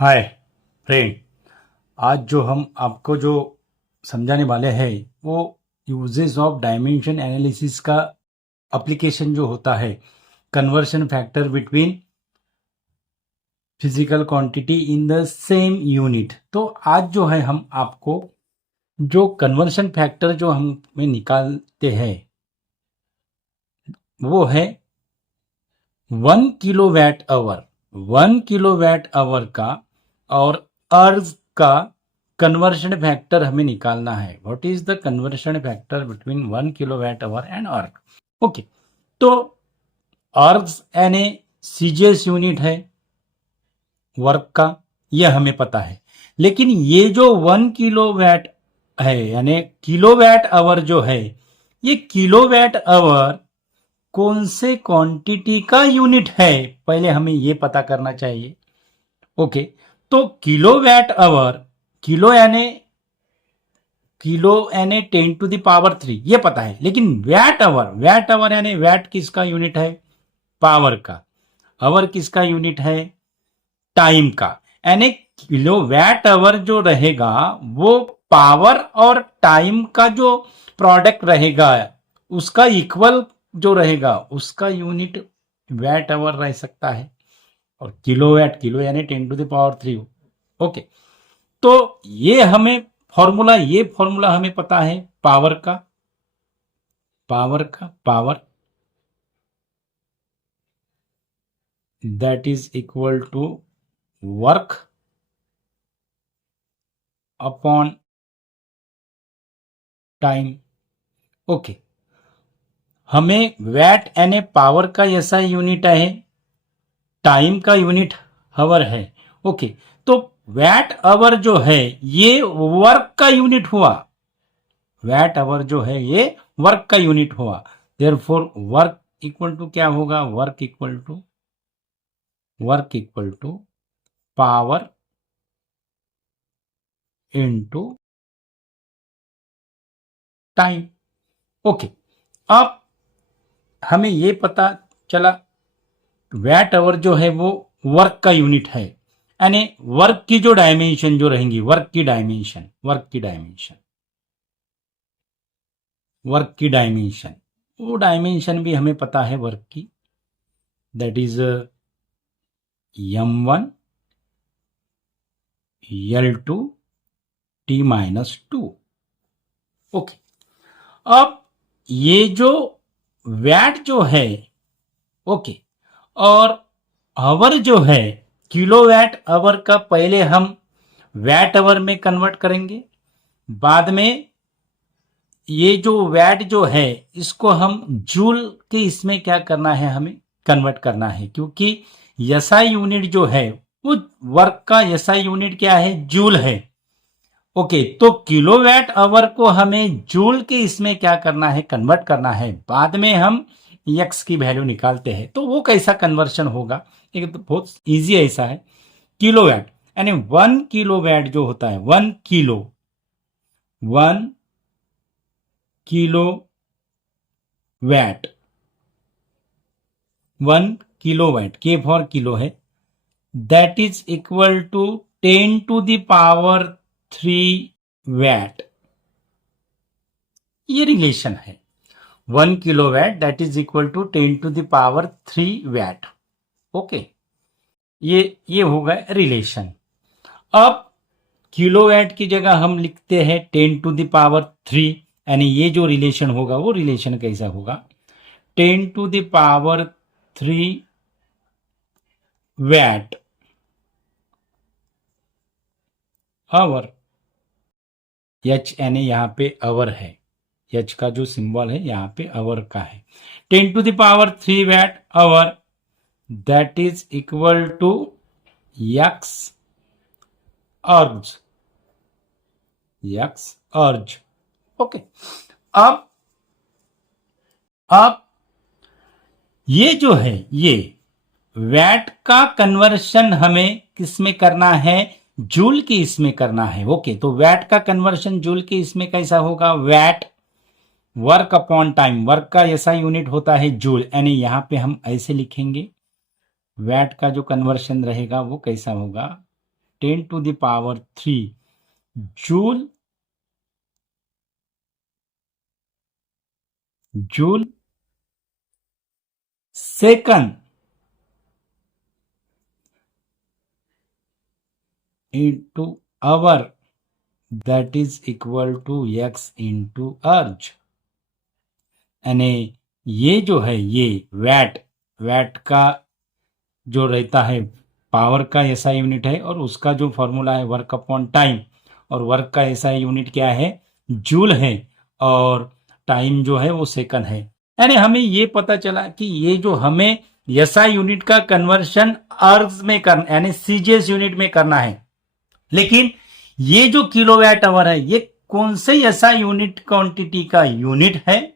Hi friend. आज जो हम आपको जो समझाने वाले हैं वो यूजेस ऑफ डायमेंशन एनालिसिस का एप्लीकेशन जो होता है conversion factor between physical quantity in the same unit. तो आज जो है हम आपको जो कन्वर्शन फैक्टर जो हम में निकालते हैं वो है 1 किलोवाट आवर। 1 किलोवाट आवर का और अर्ज का कन्वर्शन फैक्टर हमें निकालना है। What is the conversion factor between 1 kilowatt our and अर्ग। ओके, तो अर्ग यानी सीजीएस यूनिट है वर्क का, यह हमें पता है। लेकिन ये जो 1 किलोवाट है यानी किलोवाट आवर जो है, ये किलोवाट आवर कौन से क्वांटिटी का यूनिट है, पहले हमें ये पता करना चाहिए। ओके, तो किलोवाट आवर, किलो यानी 10⁻³ ये पता है। लेकिन वैट आवर यानी वैट किसका यूनिट है? पावर का। आवर किसका यूनिट है? टाइम का। यानी किलोवाट आवर जो रहेगा वो पावर और टाइम का जो प्रोडक्ट रहेगा उसका इक्वल जो रहेगा उसका यूनिट वैट आवर रह सकता है। और किलोवाट, किलो यानी 10⁻³ ओके, तो ये फॉर्मूला हमें पता है पावर का। Power that is equal to work upon time. Okay, हमें वैट यानी पावर का ऐसा यूनिट है, टाइम का यूनिट आवर है। ओके, तो वैट आवर जो है ये वर्क का यूनिट हुआ। वैट आवर जो है ये वर्क का यूनिट हुआ। देयरफॉर वर्क इक्वल टू क्या होगा? Work equal to power into time. Okay, अब हमें ये पता चला वैट आवर जो है वो वर्क का यूनिट है। यानी वर्क की जो डायमेंशन जो रहेंगी, वर्क की डायमेंशन वो डायमेंशन भी हमें पता है वर्क की। That is m1 L2 T-2। Okay, अब ये जो वैट जो है, ओके, और आवर जो है किलोवाट आवर का पहले हम वैट आवर में कन्वर्ट करेंगे। बाद में ये जो वैट जो है इसको हम जूल के इसमें क्या करना है, हमें कन्वर्ट करना है। क्योंकि एसआई यूनिट जो है वो वर्क का एसआई यूनिट क्या है? जूल है। ओके, तो किलोवाट आवर को हमें जूल के इसमें क्या करना है? कन्वर्ट करना है। बाद में हम एक्स की वैल्यू निकालते हैं। तो वो कैसा कन्वर्शन होगा? एक तो बहुत इजी ऐसा है। किलोवाट यानी 1 किलोवाट जो होता है, 1 kilowatt, 1 kilowatt k for kilo है, that is equal to 10⁻³ watt. ये रिलेशन है 1 kilowatt that is equal to 10⁻³ watt. Okay, ये होगा रिलेशन। अब किलोवाट की जगह हम लिखते हैं 10⁻³ यानी ये जो रिलेशन होगा वो रिलेशन कैसा होगा? 10⁻³ वैट आवर। एच यानी यहाँ पे आवर है, एच का जो सिंबल है यहाँ पे आवर का है। 10⁻³ watt hour that is equal to x erg. Okay, अब ये जो है ये वैट का कन्वर्शन हमें किसमें करना है? जूल की इसमें करना है। ओके, तो वैट का कन्वर्शन जूल की इसमें कैसा होगा? Watt work upon time, work का ऐसा यूनिट होता है जूल, यानी यहां पे हम ऐसे लिखेंगे वैट का जो कन्वर्शन रहेगा वो कैसा होगा? 10⁻³ joule second into hour, that is equal to x into अर्ज। यानी ये जो है ये वैट का जो रहता है पावर का ऐसा यूनिट है, और उसका जो फॉर्मूला है वर्क अपॉन टाइम, और वर्क का ऐसा यूनिट क्या है, जूल है, और टाइम जो है वो सेकंड है। यानी हमें ये पता चला कि ये जो हमें एसआई यूनिट का कन्वर्शन अर्ज में करना, यानी सीजीएस यूनिट में करना है, लेकिन ये जो किलोवाट आवर है ये कौन से एसआई यूनिट क्वांटिटी का यूनिट है,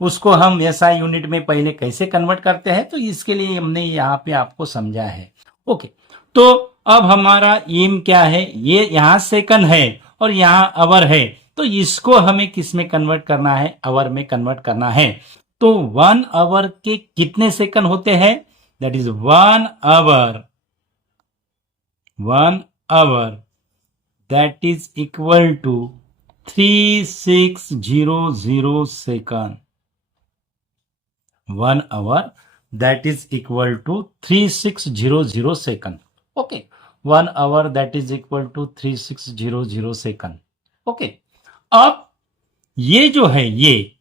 उसको हम एसआई यूनिट में पहले कैसे कन्वर्ट करते हैं, तो इसके लिए हमने यहाँ पे आपको समझा है। ओके, तो अब हमारा एम क्या है, ये यहाँ सेकंड है और यहाँ आवर है, तो इसको हमें किस में कन्वर्ट करना है, आवर में कन्वर्ट करना है। तो 1 आवर के कितने सेकंड होते हैं, that is 1 hour that is equal to 3600 second। 1 hour that is equal to 3600 second। okay, 1 hour that is equal to 3600 second। okay, अब ये जो है ये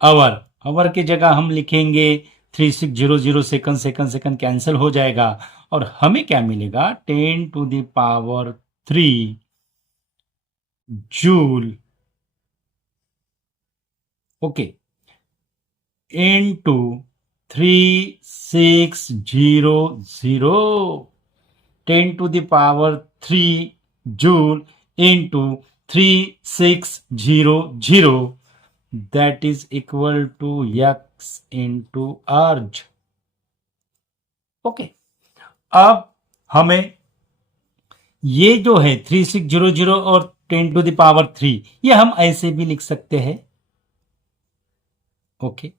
आवर की जगह हम लिखेंगे 3600 सेकंड, सेकंड कैंसिल हो जाएगा, और हमें क्या मिलेगा, 10⁻³ joule, okay, into 3600, 10⁻³ joule into 3600, that is equal to x into अर्ज। ओके, अब हमें ये जो है 3600 और 10⁻³ ये हम ऐसे भी लिख सकते हैं। ओके,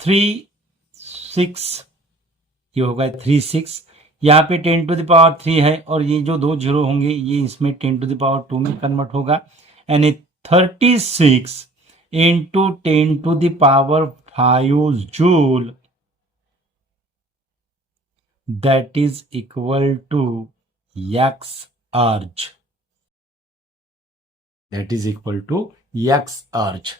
36 ये होगा 36, यहाँ पे 10⁻³ है, और ये जो 2 जीरो होंगे ये इसमें 10⁻² में कन्वर्ट होगा, यानी 36 into 10⁵ joule, that is equal to x erg, that is equal to x erg.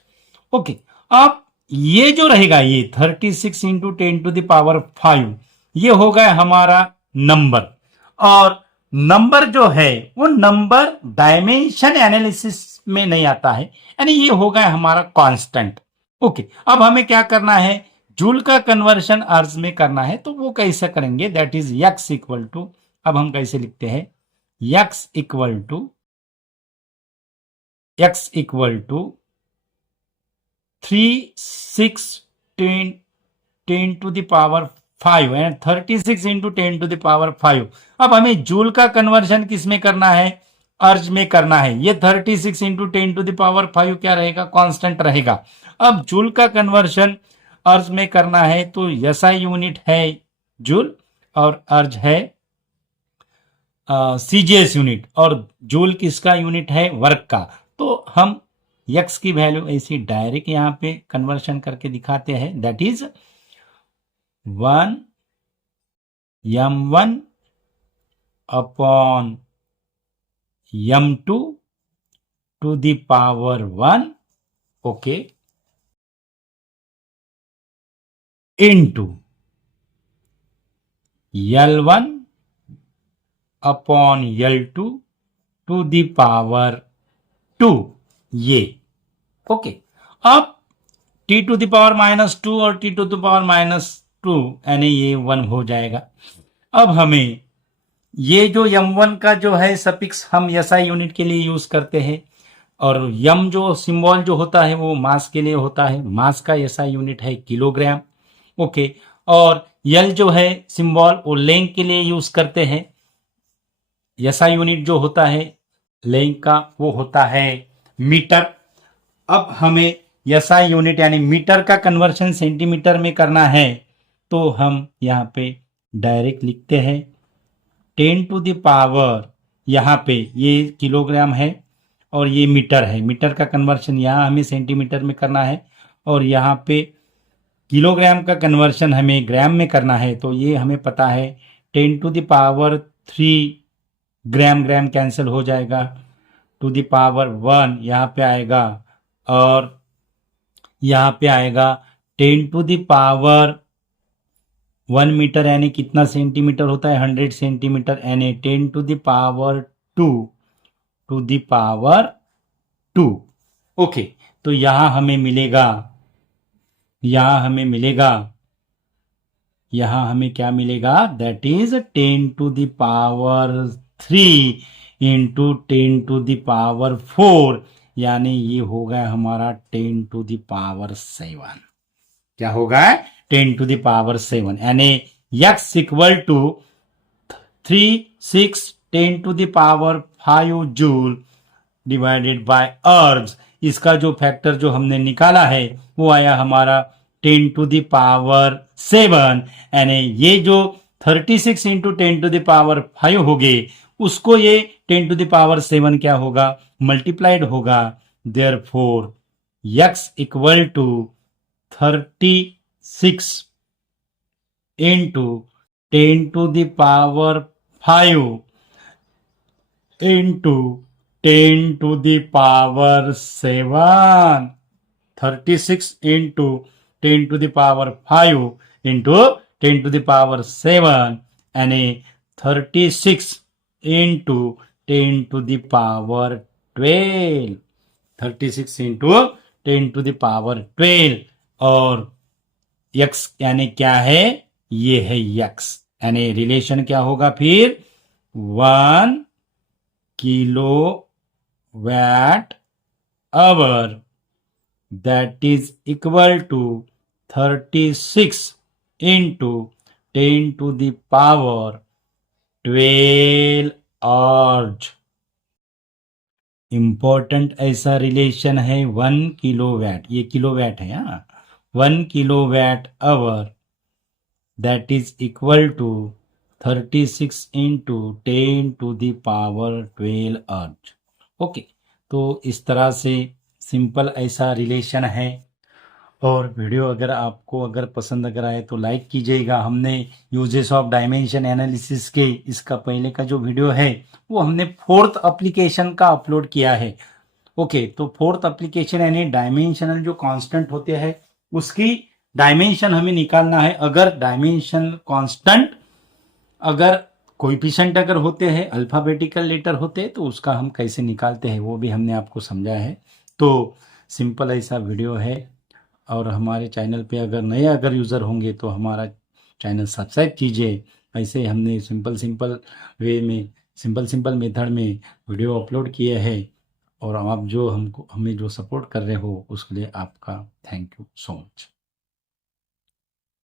Okay, अब ये जो रहेगा ये 36 इंटू 10⁵ ये हो गया हमारा नंबर, और नंबर जो है वो नंबर डायमेंशन एनालिसिस में नहीं आता है, यानी ये हो गया हमारा कांस्टेंट। ओके, अब हमें क्या करना है, जूल का कन्वर्शन अर्ज में करना है, तो वो कैसे करेंगे, that is x equal to, अब हम कैसे लिखते हैं, x equal to 36 10⁵ and 36 into 10⁵। अब हमें जूल का कन्वर्शन किस में करना है, अर्ज में करना है। ये 36 इंटू 10⁵ क्या रहेगा, कांस्टेंट रहेगा। अब जूल का कन्वर्शन अर्ज में करना है, तो एसआई यूनिट है जूल और अर्ज है सीजीएस यूनिट, और जूल किसका यूनिट है, वर्क का। तो हम x की वैल्यू ऐसी डायरेक्ट यहां पे कन्वर्शन करके दिखाते हैं, that is 1 m1 upon m2 to the power 1, okay, into L1 upon L2 to the power 2, ये ओके। अब t टू द पावर -2 और t टू द पावर -2 यानी ये 1 हो जाएगा। अब हमें ये जो m1 का जो है सफिक्स हम SI यूनिट के लिए यूज करते हैं, और m जो सिंबल जो होता है वो मास के लिए होता है, मास का SI यूनिट है किलोग्राम, ओके। और L जो है सिंबल वो लेंथ के लिए यूज करते हैं, SI यूनिट जो होता है लेंथ का वो होता है मीटर। अब हमें SI यूनिट यानी मीटर का कन्वर्शन सेंटीमीटर में करना है, तो हम यहाँ पे डायरेक्ट लिखते हैं 10 टू द पावर, यहाँ पे ये किलोग्राम है और ये मीटर है, मीटर का कन्वर्शन यहाँ हमें सेंटीमीटर में करना है और यहाँ पे किलोग्राम का कन्वर्शन हमें ग्राम में करना है। तो ये हमें पता है 10 to the power 3 gram, gram cancel हो जाएगा, टू द पावर 1 यहाँ पे आएगा और यहाँ पे आएगा 10 टू द पावर 1 मीटर यानी कितना सेंटीमीटर होता है 100 सेंटीमीटर, यानी 10 to the power 2 to the power 2। Okay, तो यहाँ हमें मिलेगा, यहाँ हमें क्या मिलेगा, that is 10 to the power 3 into 10 to the power 4, यानी ये हो गया हमारा 10 टू द पावर 7। क्या होगा 10 टू द पावर 7, यानी x equal to 3 6 10 to the power 5 joule divided by erg. इसका जो फैक्टर जो हमने निकाला है वो आया हमारा 10 टू द पावर 7, यानी ये जो 36 इंटू 10 टू द पावर 5 हो गए उसको ये 10 टू द पावर 7 क्या होगा, मल्टीप्लाइड होगा। Therefore x equal to 36 into 10 to the power 5 into 10 to the power 7, 36 into 10 to the power 5 into 10 to the power 7, यानी 36 into 10 to the power 12, 36 into 10 to the power 12। और x यानी क्या है, ये है x, यानी relation क्या होगा फिर 1 kilo watt hour that is equal to 36 into 10 to the power 12 hours। Important ऐसा रिलेशन है 1 किलोवाट, ये किलोवाट है, हाँ 1 kilowatt hour that is equal to 36 into 10 to the power 12 erg. Okay, तो इस तरह से सिंपल ऐसा रिलेशन है। और वीडियो अगर आपको पसंद अगर आए तो लाइक कीजिएगा। हमने यूजेस ऑफ डायमेंशन एनालिसिस के इसका पहले का जो वीडियो है वो हमने 4th एप्लीकेशन का अपलोड किया है। ओके, तो 4th एप्लीकेशन यानी डायमेंशनल जो कांस्टेंट होते हैं उसकी डायमेंशन हमें निकालना है। अगर डायमेंशन कांस्टेंट अगर कोएफिशिएंट अगर होते हैं, अल्फाबेटिकल लेटर होते हैं, तो उसका हम कैसे निकालते हैं वो भी हमने आपको समझाया है। तो सिंपल ऐसा वीडियो है। और हमारे चैनल पे अगर नए यूज़र होंगे तो हमारा चैनल सब्सक्राइब कीजिए। ऐसे हमने सिंपल वे में सिंपल मेथड में वीडियो अपलोड किए हैं। और आप जो हमें जो सपोर्ट कर रहे हो उसके लिए आपका थैंक यू सो मच।